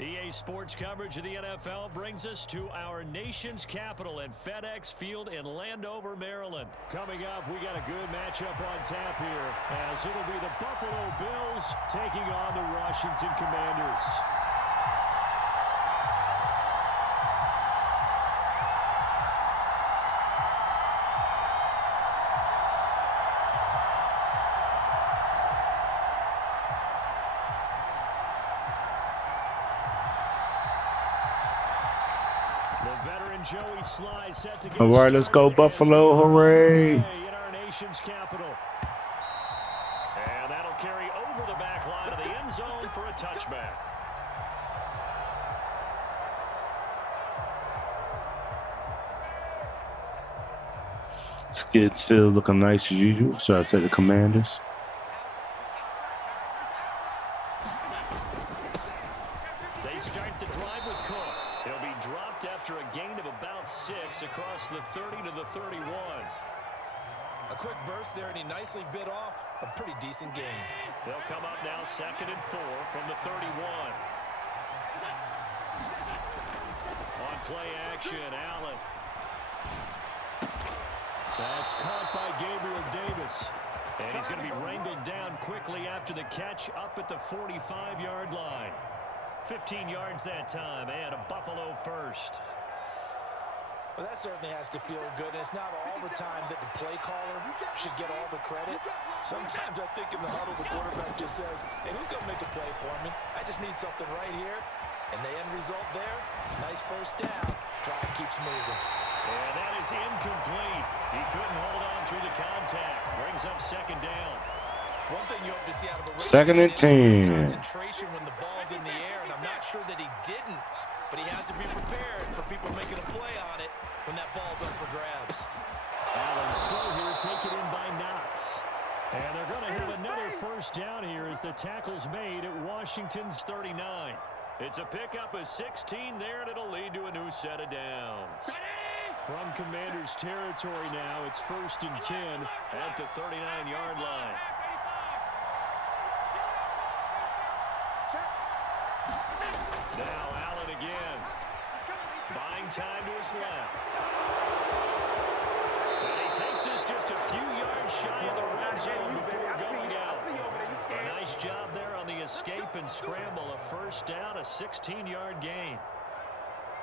EA Sports coverage of the NFL brings us to our nation's capital at FedEx Field in Landover, Maryland. Coming up, we got a good matchup on tap here, as it'll be the Buffalo Bills taking on the Washington Commanders. Joey Sly set to get all right, let's go Buffalo, hooray. In our nation's capital. And that'll carry over the back line of the end zone for a touchback. Skids field looking nice as usual. So I said the Commanders. They start the drive with Cook. He'll be dropped after a gain of about 6 across the 30 to the 31. A quick burst there, and he nicely bit off a pretty decent gain. They'll come up now 2nd and 4 from the 31. On play action, Allen. That's caught by Gabriel Davis. And he's going to be wrangled down quickly after the catch up at the 45-yard line. 15 yards that time, and a Buffalo first. Well, that certainly has to feel good. And it's not all the time that the play caller should get all the credit. Sometimes I think in the huddle, the quarterback just says, hey, who's going to make a play for me? I just need something right here. And the end result there, nice first down. Drive keeps moving. And that is incomplete. He couldn't hold on through the contact. Brings up 2nd down. One thing you hope to see out of a 2nd and 10. Concentration when the ball's in the air, and I'm not sure that he didn't, but he has to be prepared for people making a play on it when that ball's up for grabs. Allen's throw here taken in by Knox. And they're going to have another first down here as the tackle's made at Washington's 39. It's a pickup of 16 there, and it'll lead to a new set of downs. From Commanders territory now, it's 1st and 10 at the 39-yard line. Now Allen again. Buying time to his left. And he takes us just a few yards shy of the red zone before going out. A nice job there on the escape and scramble. A first down, a 16-yard gain.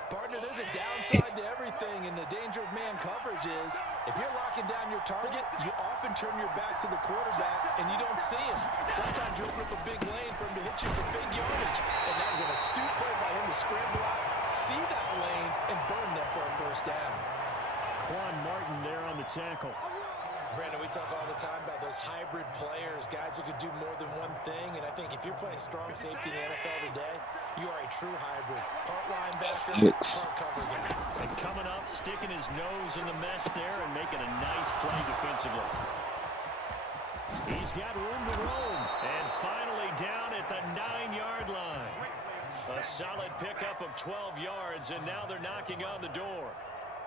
Partner, there's a downside to everything, and the danger of man coverage is if you're locking down your target, you often turn your back to the quarterback, and you don't see him. Sometimes you open up a big lane for him to hit you for big yardage, and that was an astute play by him to scramble out, see that lane, and burn them for a first down. Quan Martin there on the tackle. Brandon, we talk all the time about those hybrid players, guys who could do more than one thing, and I think if you're playing strong safety in the NFL today, you are a true hybrid. Part linebacker, part cover guy. And coming up, sticking his nose in the mess there and making a nice play defensively. He's got room to roam. And finally down at the 9-yard line. A solid pickup of 12 yards, and now they're knocking on the door.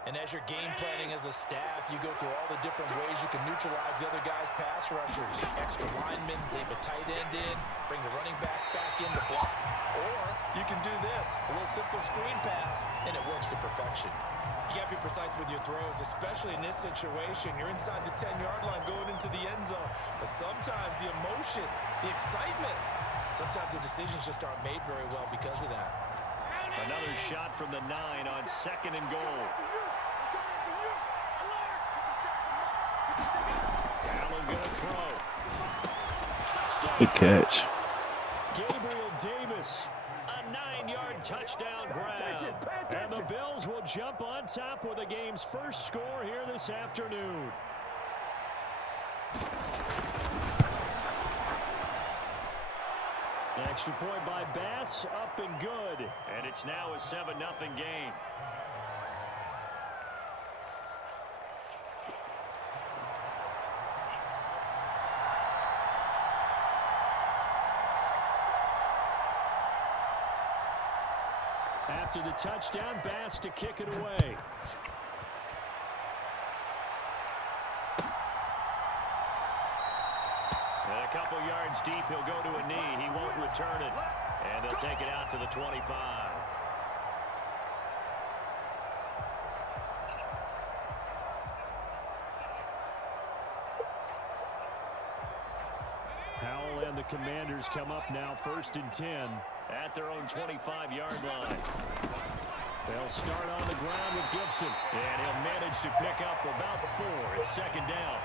And as you're game planning as a staff, you go through all the different ways you can neutralize the other guy's pass rushers. Extra linemen, leave a tight end in, bring the running backs back in to block. Or you can do this, a little simple screen pass, and it works to perfection. You got to be precise with your throws, especially in this situation. You're inside the 10-yard line going into the end zone. But sometimes the emotion, the excitement, sometimes the decisions just aren't made very well because of that. Another shot from the 9 on 2nd and goal. Allen going to throw. Touchdown. Good catch. Gabriel Davis, a 9-yard touchdown grab. And the Bills will jump on top with the game's first score here this afternoon. Extra point by Bass, up and good. And it's now a 7-0 game. After the touchdown, Bass to kick it away. And a couple yards deep, he'll go to a knee. He won't return it. And they'll take it out to the 25. Howell and the Commanders come up now 1st and 10 at their own 25-yard line. They'll start on the ground with Gibson, and he'll manage to pick up about 4. It's 2nd down.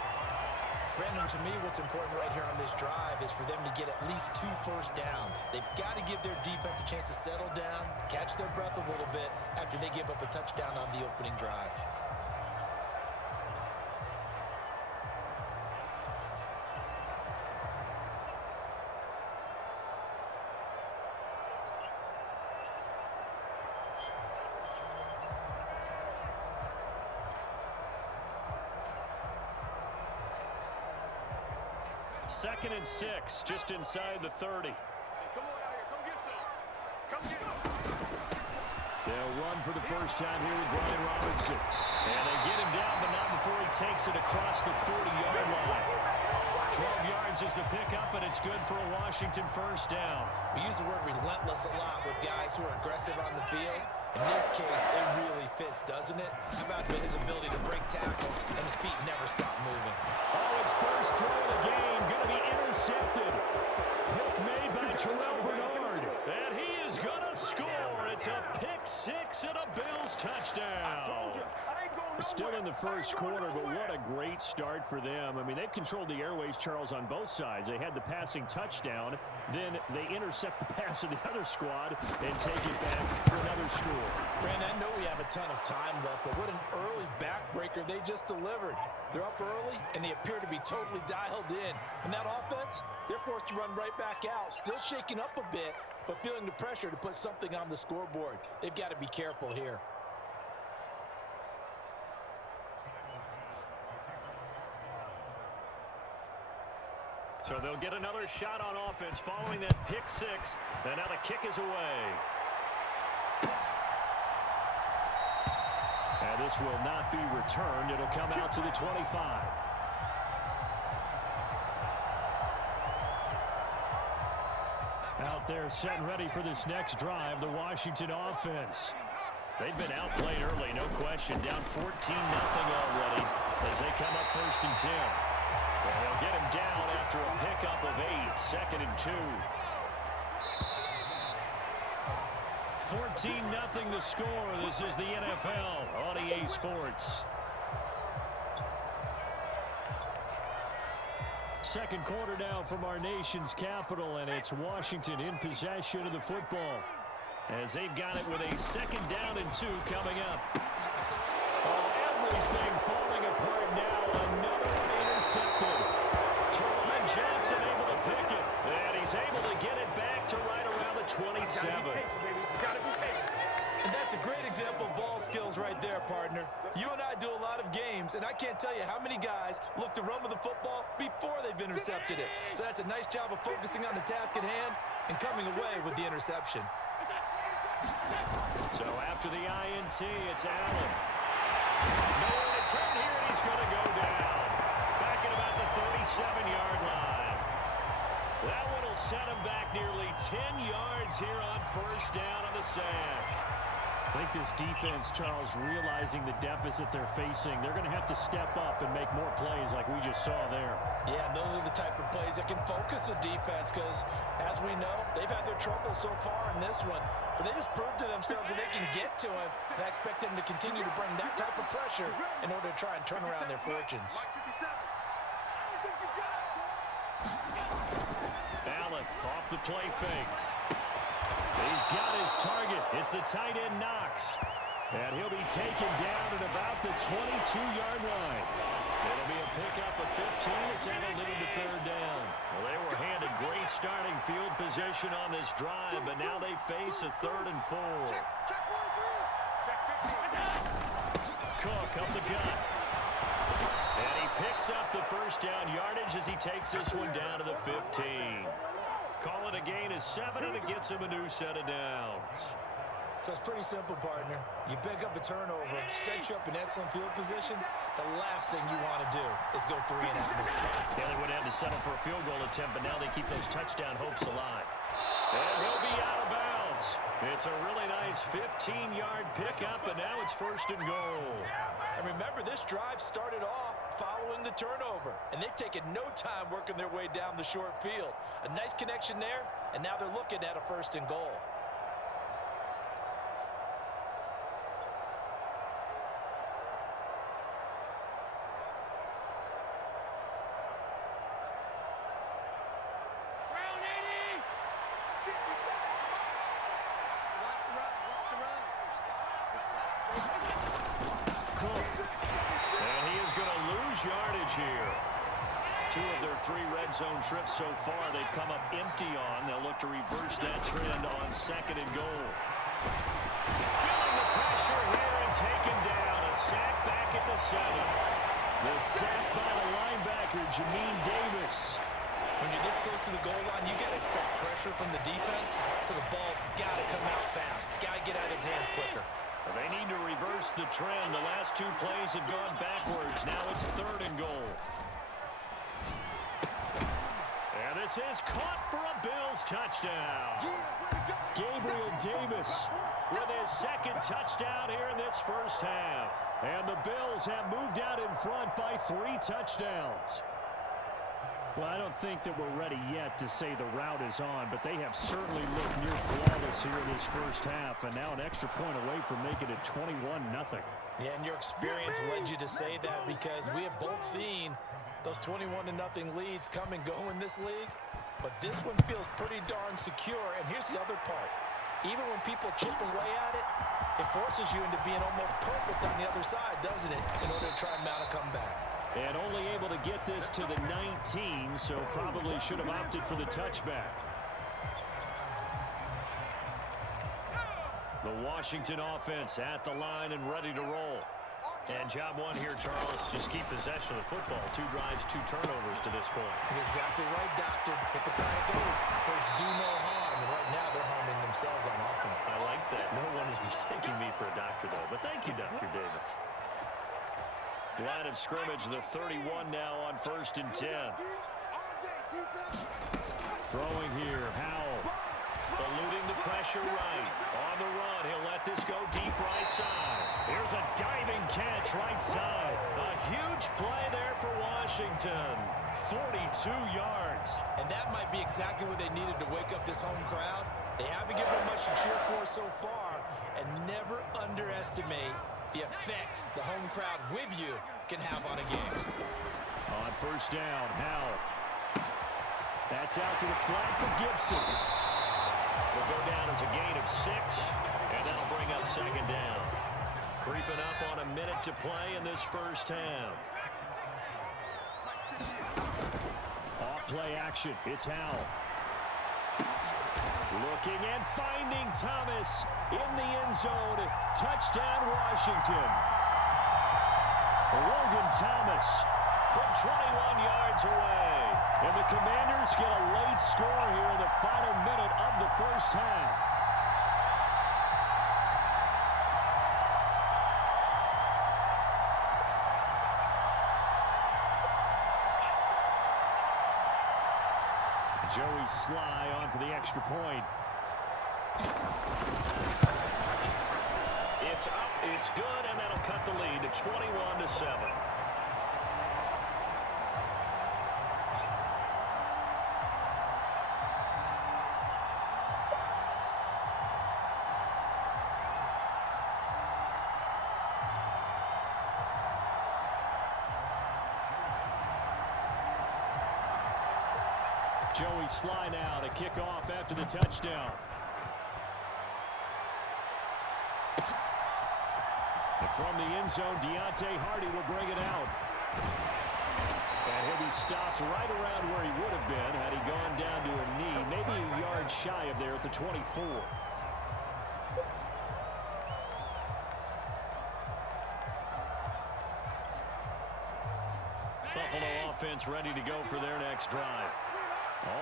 Brandon, to me, what's important right here on this drive is for them to get at least 2 first downs. They've got to give their defense a chance to settle down, catch their breath a little bit after they give up a touchdown on the opening drive. Second and 6, just inside the 30. They'll run for the first time here with Brian Robinson. And they get him down, but not before he takes it across the 40-yard line. 12 yards is the pickup, and it's good for a Washington first down. We use the word relentless a lot with guys who are aggressive on the field. In this case, it really fits, doesn't it? How about his ability to break tackles and his feet never stop moving? Oh, his first throw of the game going to be intercepted. Pick made by Terrell Bernard. And he is going to score. It's a pick-6 and a Bills touchdown. Still in the first quarter, but what a great start for them. I mean, they've controlled the airways, Charles, on both sides. They had the passing touchdown. Then they intercept the pass of the other squad and take it back for another score. Brandon, I know we have a ton of time left, but what an early backbreaker they just delivered. They're up early, and they appear to be totally dialed in. And that offense, they're forced to run right back out, still shaking up a bit, but feeling the pressure to put something on the scoreboard. They've got to be careful here. So they'll get another shot on offense following that pick-6. And now the kick is away. And this will not be returned. It'll come out to the 25. Out there set and ready for this next drive, the Washington offense. They've been outplayed early, no question. Down 14-0 already as they come up 1st and 10. And they'll get him down after a pickup of 8, 2nd and 2. 14-0 the score. This is the NFL on EA Sports. Second quarter now from our nation's capital, and it's Washington in possession of the football as they've got it with a 2nd down and 2 coming up. Oh, everything falling apart now. Another one intercepted. Teron Johnson able to pick it, and he's able to get it back to right around the 27. And that's a great example of ball skills right there, partner. You and I do a lot of games, and I can't tell you how many guys look to run with the football before they've intercepted it. So that's a nice job of focusing on the task at hand and coming away with the interception. So after the INT, it's Allen. Nowhere to turn here, and he's going to go down. Back at about the 37-yard line. That one will set him back nearly 10 yards here on 1st down on the sack. I think this defense, Charles, realizing the deficit they're facing, they're going to have to step up and make more plays like we just saw there. Yeah, and those are the type of plays that can focus a defense because, as we know, they've had their trouble so far in this one. But they just proved to themselves that they can get to him, and I expect them to continue to bring that type of pressure in order to try and turn around their fortunes. Allen off the play fake. He's got his target. It's the tight end Knox. And he'll be taken down at about the 22-yard line. It'll be a pickup of 15 as that'll lead to 3rd down. Well, they were handed great starting field position on this drive, but now they face a 3rd and 4. Cook up the gut. And he picks up the first down yardage as he takes this one down to the 15. Call it a gain of 7, and it gets him a new set of downs. So it's pretty simple, partner. You pick up a turnover, set you up in excellent field position. The last thing you want to do is go 3 and out in this spot. Yeah, they would have to settle for a field goal attempt, but now they keep those touchdown hopes alive. And he'll be out of bounds. It's a really nice 15-yard pickup, and now it's first and goal. And remember, this drive started off following the turnover, and they've taken no time working their way down the short field. A nice connection there, and now they're looking at a first and goal. Yardage here. 2 of their 3 red zone trips so far they've come up empty on. They'll look to reverse that trend on second and goal. Feeling the pressure here and taken down. A sack back at the 7. The sack by the linebacker, Jamin Davis. When you're this close to the goal line, you got to expect pressure from the defense, so the ball's got to come out fast. Got to get out of his hands quicker. They need to reverse the trend. The last 2 plays have gone backwards. Now it's third and goal. And this is caught for a Bills touchdown. Gabriel Davis with his second touchdown here in this first half. And the Bills have moved out in front by 3 touchdowns. Well, I don't think that we're ready yet to say the route is on, but they have certainly looked near flawless here in this first half, and now an extra point away from making it 21-0. Yeah, and your experience led you to say that because we have both seen those 21-0 leads come and go in this league, but this one feels pretty darn secure, and here's the other part. Even when people chip away at it, it forces you into being almost perfect on the other side, doesn't it, in order to try and mount a comeback. And only able to get this to the 19, so probably should have opted for the touchback. The Washington offense at the line and ready to roll. And job one here, Charles, just keep possession of the football. 2 drives, 2 turnovers to this point. You're exactly right, Doctor. Hippocratic oath. First, do no harm. And right now, they're harming themselves on offense. I like that. No one is mistaking me for a doctor, though. But thank you, Dr. Davis. Line of scrimmage, the 31 now on 1st and 10. Throwing here, Howell. Eluding the pressure right. On the run, he'll let this go deep right side. Here's a diving catch right side. A huge play there for Washington. 42 yards. And that might be exactly what they needed to wake up this home crowd. They haven't given them much to cheer for so far. And never underestimate the effect the home crowd with you can have on a game. On 1st down, Howell. That's out to the flat for Gibson. Will go down as a gain of 6, and that'll bring up 2nd down. Creeping up on a minute to play in this first half. Off play action. It's Howell. Looking and finding Thomas in the end zone. Touchdown, Washington. Logan Thomas from 21 yards away. And the Commanders get a late score here in the final minute of the first half. Joey Sly on for the extra point. It's up, it's good, and that'll cut the lead to 21-7. Joey Sly now to kick off after the touchdown. And from the end zone, Deontay Hardy will bring it out. And he'll be stopped right around where he would have been had he gone down to a knee, maybe a yard shy of there at the 24. Buffalo offense ready to go for their next drive.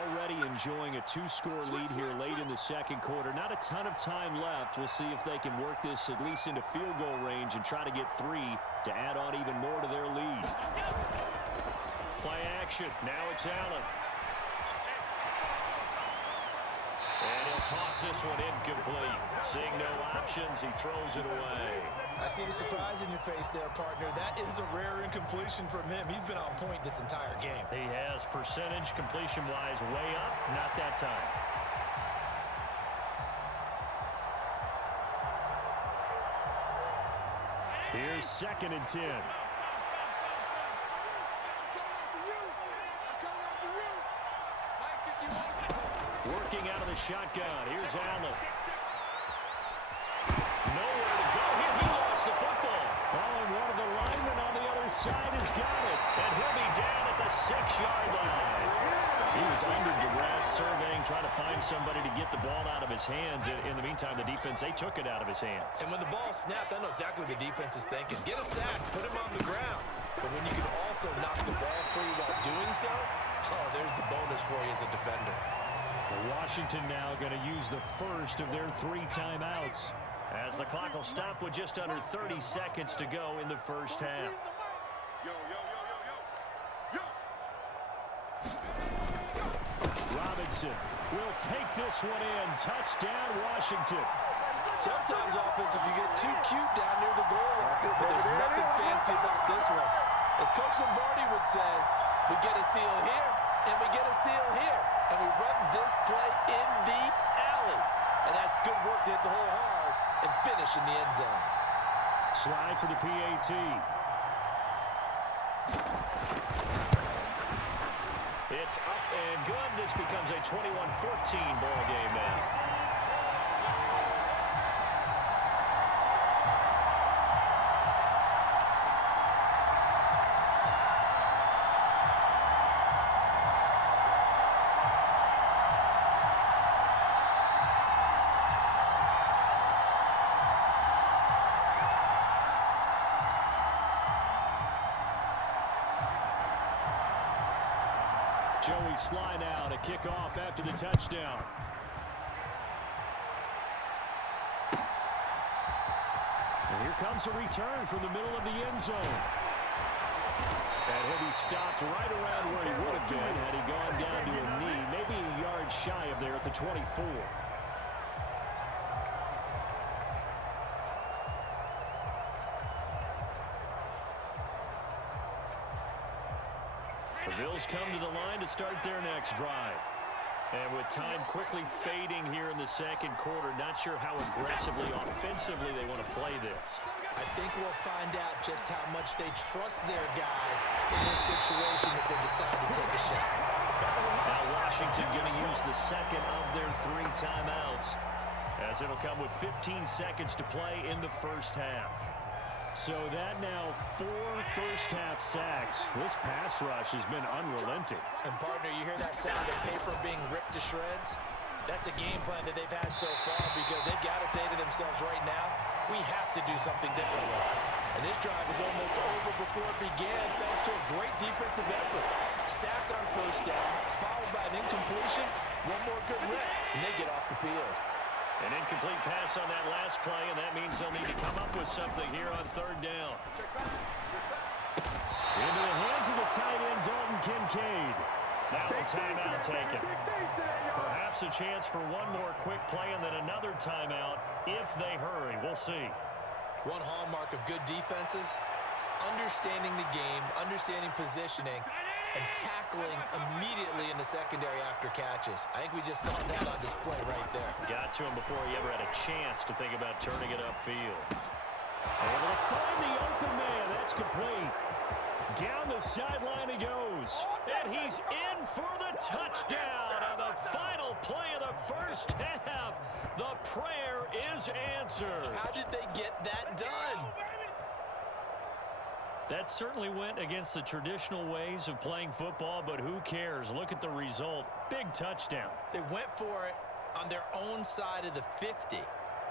Already enjoying a 2-score lead here late in the second quarter. Not a ton of time left. We'll see if they can work this at least into field goal range and try to get 3 to add on even more to their lead. Play action. Now it's Allen. And toss this one incomplete. Seeing no options, he throws it away. I see the surprise in your face there, partner. That is a rare incompletion from him. He's been on point this entire game. He has percentage completion-wise way up, not that time. Here's 2nd and 10. Working out of the shotgun. Here's Allen. Nowhere to go here. He lost the football. Oh, and one of the linemen on the other side has got it. And he'll be down at the 6-yard line. He was under duress, surveying, trying to find somebody to get the ball out of his hands. In the meantime, the defense, they took it out of his hands. And when the ball snapped, I know exactly what the defense is thinking. Get a sack, put him on the ground. But when you can also knock the ball free while doing so, oh, there's the bonus for you as a defender. Washington now going to use the first of their 3 timeouts, as the clock will stop with just under 30 seconds to go in the first half. Robinson will take this one in. Touchdown, Washington. Sometimes offense can get too cute down near the goal line, but there's nothing fancy about this one. As Coach Lombardi would say, we get a seal here, and we get a seal here. And we run this play in the alley. And that's good work to hit the hole hard and finish in the end zone. Slide for the PAT. It's up and good. This becomes a 21-14 ball game now. Joey Sly now to kick off after the touchdown. And here comes a return from the middle of the end zone. And he'll be stopped right around where he would have been had he gone down to a knee, maybe a yard shy of there at the 24. The Bills come to the line to start their next drive. And with time quickly fading here in the second quarter, not sure how aggressively, offensively they want to play this. I think we'll find out just how much they trust their guys in this situation if they decide to take a shot. Now Washington going to use the second of their 3 timeouts, as it'll come with 15 seconds to play in the first half. So that now 4 first-half sacks. This pass rush has been unrelenting. And, partner, you hear that sound of paper being ripped to shreds? That's a game plan that they've had so far because they've got to say to themselves right now, we have to do something differently. And this drive is almost over before it began thanks to a great defensive effort. Sack on first down, followed by an incompletion, one more good rip, and they get off the field. An incomplete pass on that last play, and that means they'll need to come up with something here on 3rd down. Into the hands of the tight end, Dalton Kincaid. Now a timeout taken. Perhaps a chance for one more quick play and then another timeout if they hurry. We'll see. One hallmark of good defenses is understanding the game, understanding positioning, and tackling immediately in the secondary after catches. I think we just saw that on display right there. Got to him before he ever had a chance to think about turning it upfield. Able to find the open man. That's complete. Down the sideline he goes. And he's in for the touchdown on the final play of the first half. The prayer is answered. How did they get that done? That certainly went against the traditional ways of playing football, but who cares? Look at the result. Big touchdown. They went for it on their own side of the 50.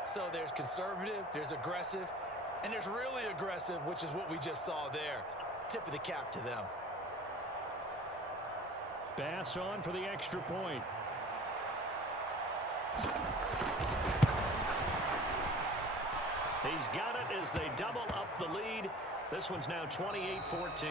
So there's conservative, there's aggressive, and there's really aggressive, which is what we just saw there. Tip of the cap to them. Bass on for the extra point. He's got it as they double up the lead. This one's now 28-14.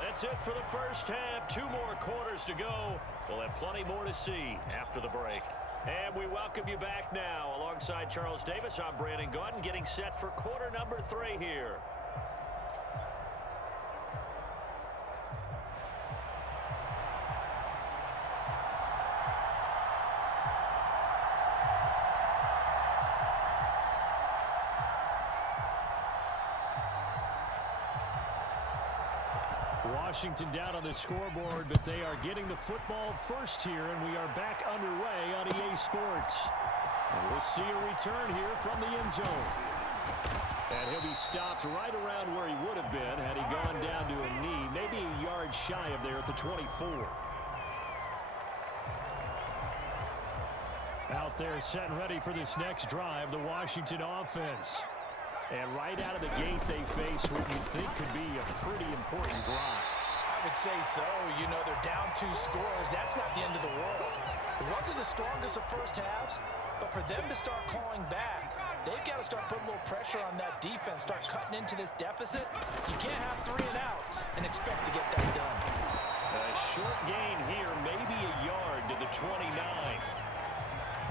That's it for the first half. 2 more quarters to go. We'll have plenty more to see after the break. And we welcome you back now. Alongside Charles Davis, I'm Brandon Gaudin, getting set for quarter number 3 here. Washington down on the scoreboard, but they are getting the football first here, and we are back underway on EA Sports. And we'll see a return here from the end zone. And he'll be stopped right around where he would have been had he gone down to a knee, maybe a yard shy of there at the 24. Out there set and ready for this next drive, the Washington offense. And right out of the gate, they face what you think could be a pretty important drive. I would say so. You know, they're down 2 scores. That's not the end of the world. It wasn't the strongest of first halves, but for them to start calling back, they've got to start putting a little pressure on that defense, start cutting into this deficit. You can't have 3 and outs and expect to get that done. A short gain here, maybe a yard to the 29.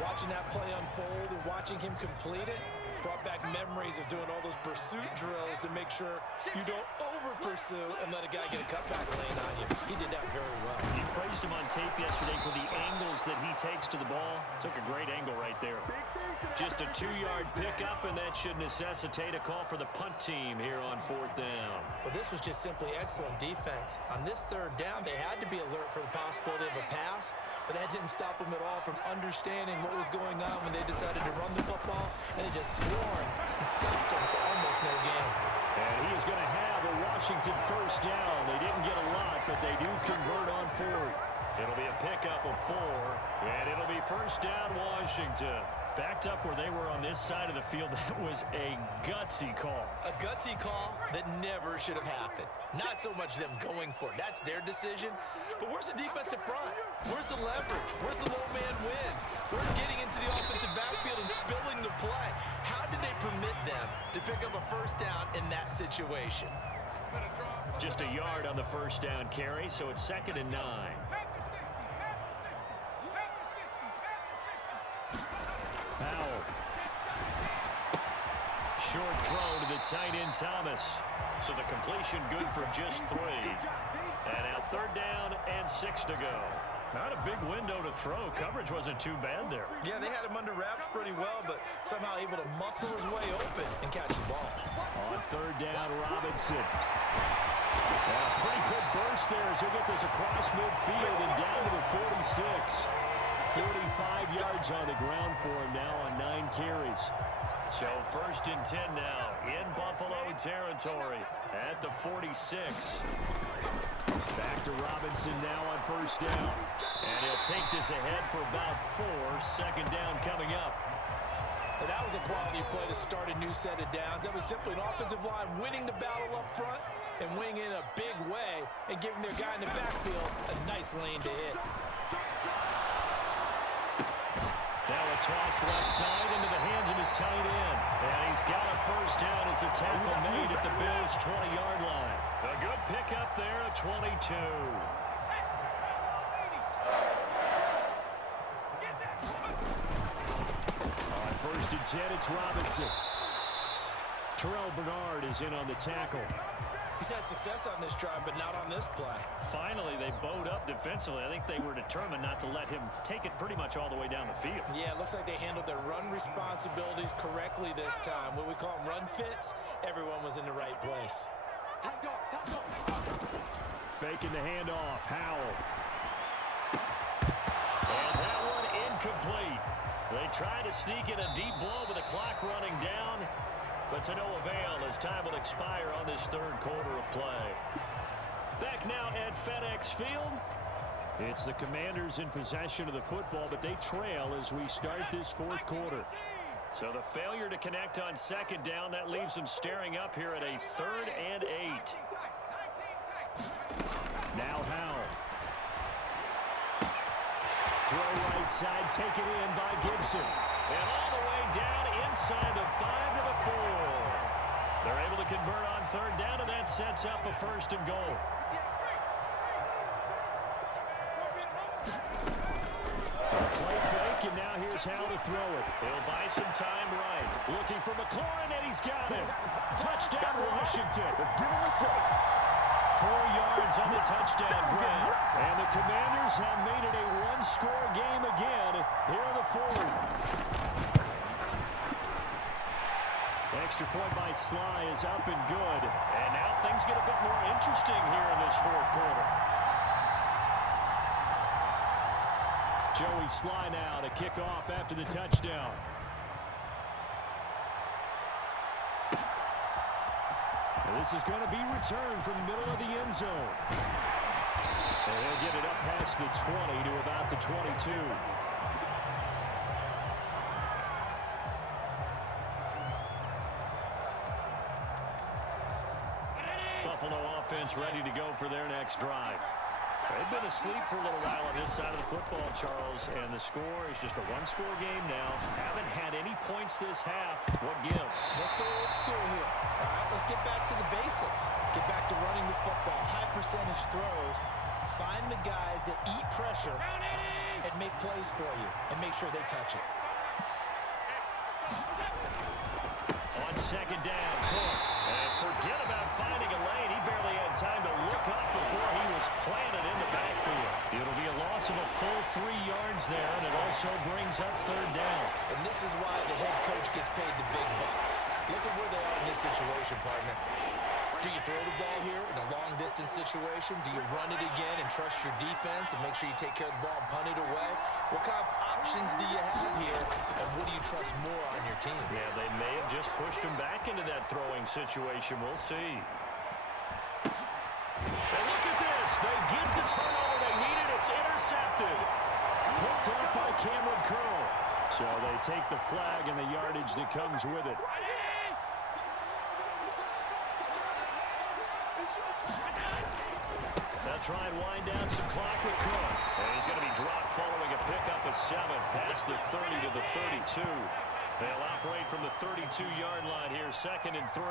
Watching that play unfold and watching him complete it brought back memories of doing all those pursuit drills to make sure you don't over-pursue and let a guy get a cutback lane on you. He did that very well. You praised him on tape yesterday for the angles that he takes to the ball. Took a great angle right there. Just a 2-yard pickup, and that should necessitate a call for the punt team here on 4th down. Well, this was just simply excellent defense. On this 3rd down, they had to be alert for the possibility of a pass, but that didn't stop them at all from understanding what was going on when they decided to run the football, and they just swarmed and stopped them for almost no gain. And he is going to have a Washington 1st down. They didn't get a lot, but they do convert on 4th. It'll be a pickup of 4, and it'll be 1st down Washington. Backed up where they were on this side of the field. That was a gutsy call. A gutsy call that never should have happened. Not so much them going for it. That's their decision. But where's the defensive front? Where's the leverage? Where's the low man wins? Where's getting into the offensive backfield and spilling the play? How did they permit them to pick up a 1st down in that situation? Just a yard on the 1st down carry, so it's 2nd and 9. Powell. Short throw to the tight end Thomas. So the completion good for just 3. And now 3rd down and 6 to go. Not a big window to throw. Coverage wasn't too bad there. Yeah, they had him under wraps pretty well, but somehow able to muscle his way open and catch the ball. On 3rd down, Robinson. And a pretty good burst there as he'll get this across midfield and down to the 46. 45 yards on the ground for him now on 9 carries. So 1st and 10 now in Buffalo territory at the 46. Back to Robinson now on 1st down. And he'll take this ahead for about 4. 2nd down coming up. And that was a quality play to start a new set of downs. That was simply an offensive line winning the battle up front and winning in a big way and giving their guy in the backfield a nice lane to hit. Now a toss left side into the hands of his tight end. And he's got a 1st down as the tackle made at the Bills' 20-yard line. A good pickup there at 22. On 1st and 10, it's Robinson. Terrell Bernard is in on the tackle. He's had success on this drive, but not on this play. Finally, they bowed up defensively. I think they were determined not to let him take it pretty much all the way down the field. Yeah, it looks like they handled their run responsibilities correctly this time. What we call them run fits, everyone was in the right place. Faking the handoff, Howell. And that one incomplete. They tried to sneak in a deep blow with the clock running down, but to no avail as time will expire on this 3rd quarter of play. Back now at FedEx Field. It's the Commanders in possession of the football, but they trail as we start this 4th quarter. So the failure to connect on 2nd down, that leaves them staring up here at a 3rd and 8. Now Howell. Throw right side, taken in by Gibson. And all the way down inside the 5 to the 4. They're able to convert on 3rd down, and that sets up a 1st and goal. The play fake, back, and now here's how to throw it. He'll buy some time right. Looking for McLaurin, and he's got him. Touchdown, Washington. 4 yards on the touchdown grab. And the Commanders have made it a one-score game again here in the fourth. Extra point by Sly is up and good. And now things get a bit more interesting here in this fourth quarter. Joey Sly now to kick off after the touchdown. And this is going to be returned from the middle of the end zone. And he'll get it up past the 20 to about the 22. Buffalo offense ready to go for their next drive. They've been asleep for a little while on this side of the football, Charles, and the score is just a one-score game now. Haven't had any points this half. What gives? Let's go old school here. All right, let's get back to the basics. Get back to running the football, high percentage throws. Find the guys that eat pressure and make plays for you, and make sure they touch it. On second down, Cook. And forget about finding a lane. He barely had time to look up before he was planted in the backfield. It'll be a loss of a full 3 yards there, and it also brings up third down. And this is why the head coach gets paid the big bucks. Look at where they are in this situation, partner. Do you throw the ball here in a long-distance situation? Do you run it again and trust your defense and make sure you take care of the ball and punt it away? What kind of options do you have here, and what do you trust more on your team? Yeah, they may have just pushed him back into that throwing situation. We'll see. And look at this. They get the turnover they needed. It's intercepted. Picked up by Cameron Curl. So they take the flag and the yardage that comes with it. They'll try and wind down some clock with Cook. And he's going to be dropped following a pickup of 7 past the 30 to the 32. They'll operate from the 32-yard line here, 2nd and 3.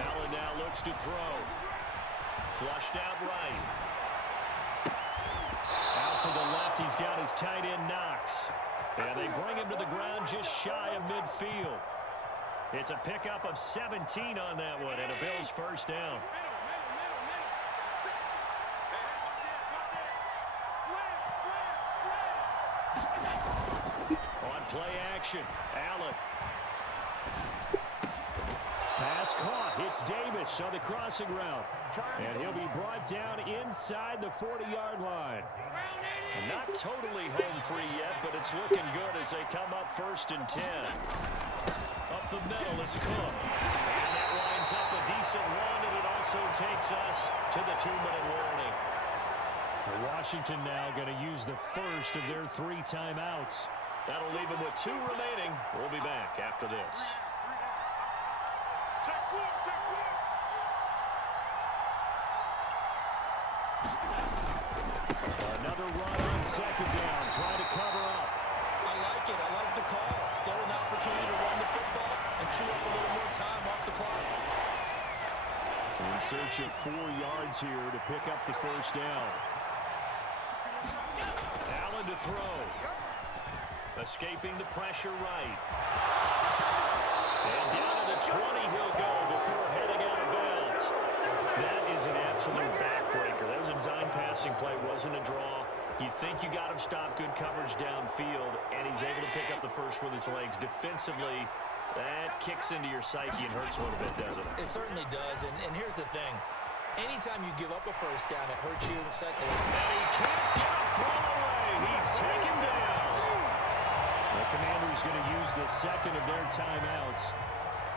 Allen now looks to throw. Flushed out right. Out to the left, he's got his tight end Knox. And they bring him to the ground just shy of midfield. It's a pickup of 17 on that one, and a Bills first down. On play action, Allen. Pass caught. It's Davis on the crossing route. And he'll be brought down inside the 40-yard line. Not totally home free yet, but it's looking good as they come up 1st and 10. Up the middle, it's Cook. And that lines up a decent run, and it also takes us to the 2-minute warning. Washington now going to use the first of their 3 timeouts. That'll leave them with 2 remaining. We'll be back after this. Another run on second down, trying to cover up. I like it. I like the call. Still an opportunity to run the football and chew up a little more time off the clock. In search of 4 yards here to pick up the first down. Allen to throw. Escaping the pressure right. And down to the 20 he'll go before heading out of bounds. That is an absolute backbreaker. That was a design passing play, wasn't a draw. You think you got him stopped, good coverage downfield, and he's able to pick up the first with his legs. Defensively, that kicks into your psyche and hurts a little bit, doesn't it? It certainly does, and here's the thing. Anytime you give up a first down, it hurts you psychologically. And he can't get a throw away. He's taken down. The Commanders going to use the second of their timeouts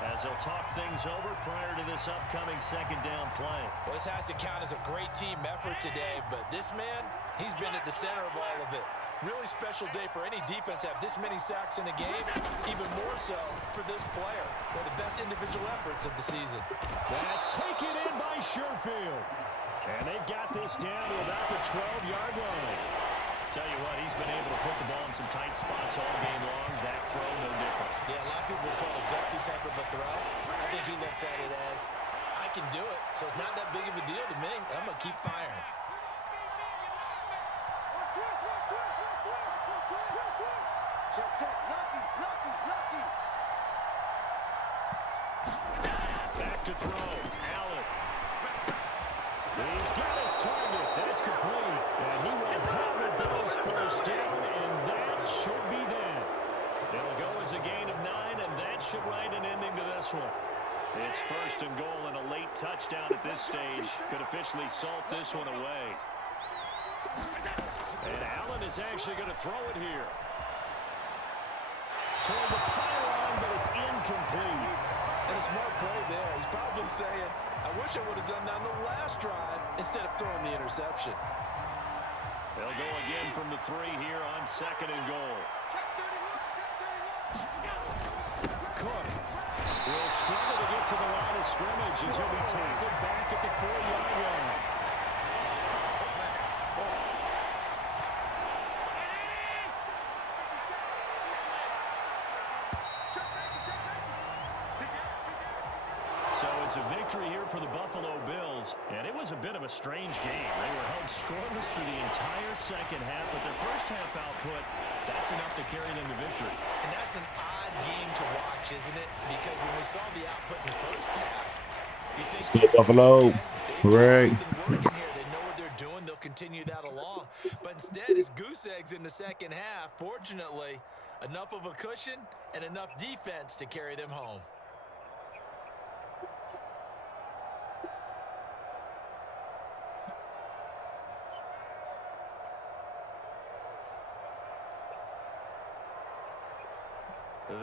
as they'll talk things over prior to this upcoming second down play. Well, this has to count as a great team effort today, but this man, he's been at the center of all of it. Really special day for any defense to have this many sacks in a game, even more so for this player. One of the best individual efforts of the season. That's taken in by Sherfield. And they've got this down to about the 12-yard line. Tell you what, he's been able to put the ball in some tight spots all game long. That throw, no different. Yeah, a lot of people would call it a gutsy type of a throw. I think he looks at it as, I can do it, so it's not that big of a deal to me. I'm going to keep firing. Back to throw. Allen. He's got his target. That's complete. And he will have it those first down, and that should be that. It'll go as a gain of 9, and that should write an ending to this one. It's first and goal, and a late touchdown at this stage could officially salt this one away. And Allen is actually going to throw it here. Toward the pylon, but it's incomplete. And a smart play there. He's probably saying, I wish I would have done that on the last drive instead of throwing the interception. They'll go again from the 3 here on second and goal. Cook will struggle to get to the line of scrimmage as he'll be tackled back at the 4-yard line. So it's a victory here for the Buffalo Bills, and it was a bit of a strange game. They were held scoreless through the entire second half, but their first half output, that's enough to carry them to victory. And that's an odd game to watch, isn't it? Because when we saw the output in the first half, you think, Let's go, Buffalo. Hooray. They know what they're doing. They'll continue that along. But instead, it's goose eggs in the second half. Fortunately, enough of a cushion and enough defense to carry them home.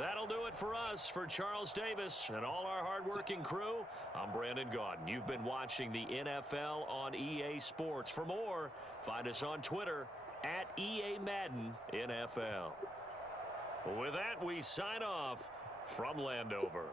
That'll do it for us. For Charles Davis and all our hardworking crew, I'm Brandon Gaudin. You've been watching the NFL on EA Sports. For more, find us on Twitter at EA Madden NFL. With that, we sign off from Landover.